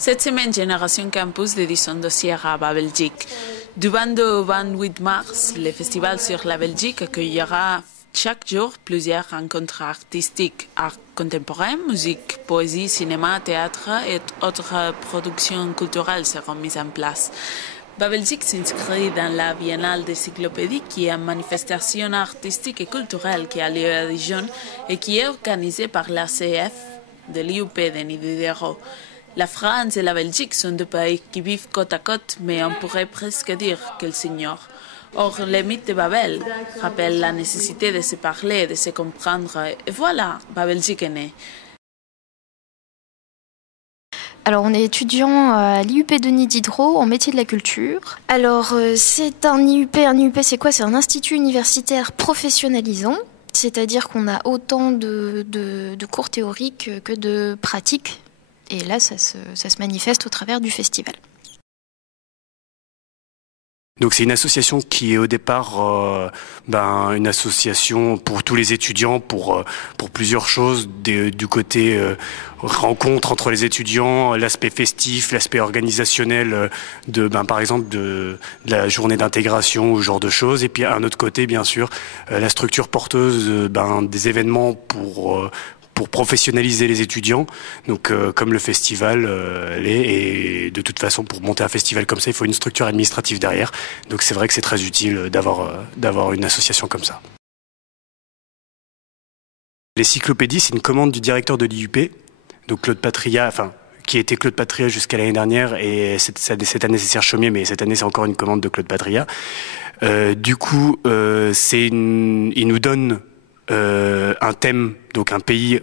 Cette semaine, Génération Campus dédie son dossier à la Belgique. Du 22 au 28 mars, le festival sur la Belgique accueillera chaque jour plusieurs rencontres artistiques, art contemporain, musique, poésie, cinéma, théâtre et autres productions culturelles seront mises en place. La Belgique s'inscrit dans la Biennale des Cyclopédies, qui est une manifestation artistique et culturelle qui a lieu à Dijon et qui est organisée par l'ACF de l'IUP de Diderot. La France et la Belgique sont deux pays qui vivent côte à côte, mais on pourrait presque dire qu'ils s'ignorent. Or, le mythe de Babel rappelle la nécessité de se parler, de se comprendre, et voilà, la Belgique est née. Alors, on est étudiant à l'IUP de Diderot en métier de la culture. Alors, c'est un IUP. Un IUP, c'est quoi? C'est un institut universitaire professionnalisant. C'est-à-dire qu'on a autant de cours théoriques que de pratiques. Et là, ça se manifeste au travers du festival. Donc c'est une association qui est au départ une association pour tous les étudiants pour plusieurs choses, du côté rencontre entre les étudiants, l'aspect festif, l'aspect organisationnel par exemple de la journée d'intégration ou ce genre de choses, et puis à un autre côté bien sûr la structure porteuse des événements pour professionnaliser les étudiants, donc comme le festival l'est, et de toute façon pour monter un festival comme ça il faut une structure administrative derrière, donc c'est vrai que c'est très utile d'avoir une association comme ça. Les cyclopédies, c'est une commande du directeur de l'IUP, donc Claude Patria, qui était Claude Patria jusqu'à l'année dernière, et cette année c'est Serge Chaumier, mais cette année c'est encore une commande de Claude Patria. Du coup, il nous donne un thème, donc un pays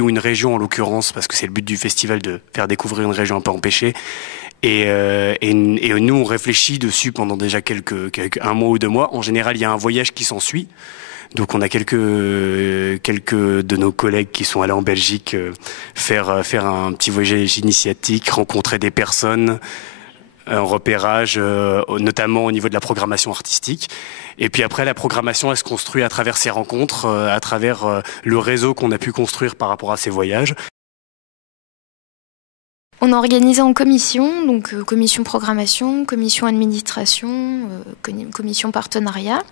ou une région en l'occurrence, parce que c'est le but du festival de faire découvrir une région un peu empêchée. Et nous, on réfléchit dessus pendant déjà un mois ou 2 mois. En général, il y a un voyage qui s'ensuit. Donc on a quelques de nos collègues qui sont allés en Belgique faire un petit voyage initiatique, rencontrer des personnes, un repérage, notamment au niveau de la programmation artistique. Et puis après, la programmation, elle se construit à travers ces rencontres, à travers le réseau qu'on a pu construire par rapport à ces voyages. On a organisé en commission, donc commission programmation, commission administration, commission partenariat.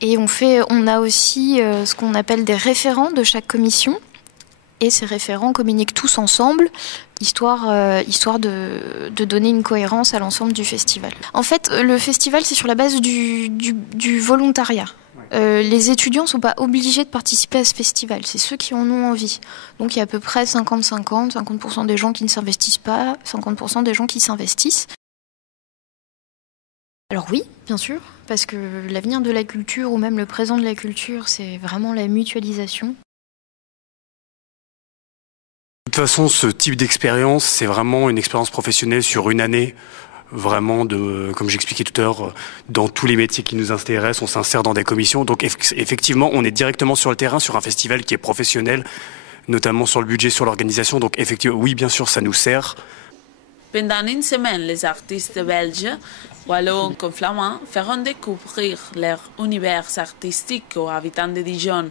Et on a aussi ce qu'on appelle des référents de chaque commission. Et ces référents communiquent tous ensemble, histoire de donner une cohérence à l'ensemble du festival. En fait, le festival, c'est sur la base du volontariat. Les étudiants ne sont pas obligés de participer à ce festival, c'est ceux qui en ont envie. Donc il y a à peu près 50-50, 50% des gens qui ne s'investissent pas, 50% des gens qui s'investissent. Alors oui, bien sûr, parce que l'avenir de la culture, ou même le présent de la culture, c'est vraiment la mutualisation. De toute façon, ce type d'expérience, c'est vraiment une expérience professionnelle sur une année, vraiment comme j'expliquais tout à l'heure, dans tous les métiers qui nous intéressent, on s'insère dans des commissions. Donc effectivement, on est directement sur le terrain, sur un festival qui est professionnel, notamment sur le budget, sur l'organisation. Donc effectivement, oui, bien sûr, ça nous sert. Pendant une semaine, les artistes belges, wallons comme flamands, feront découvrir leur univers artistique aux habitants de Dijon.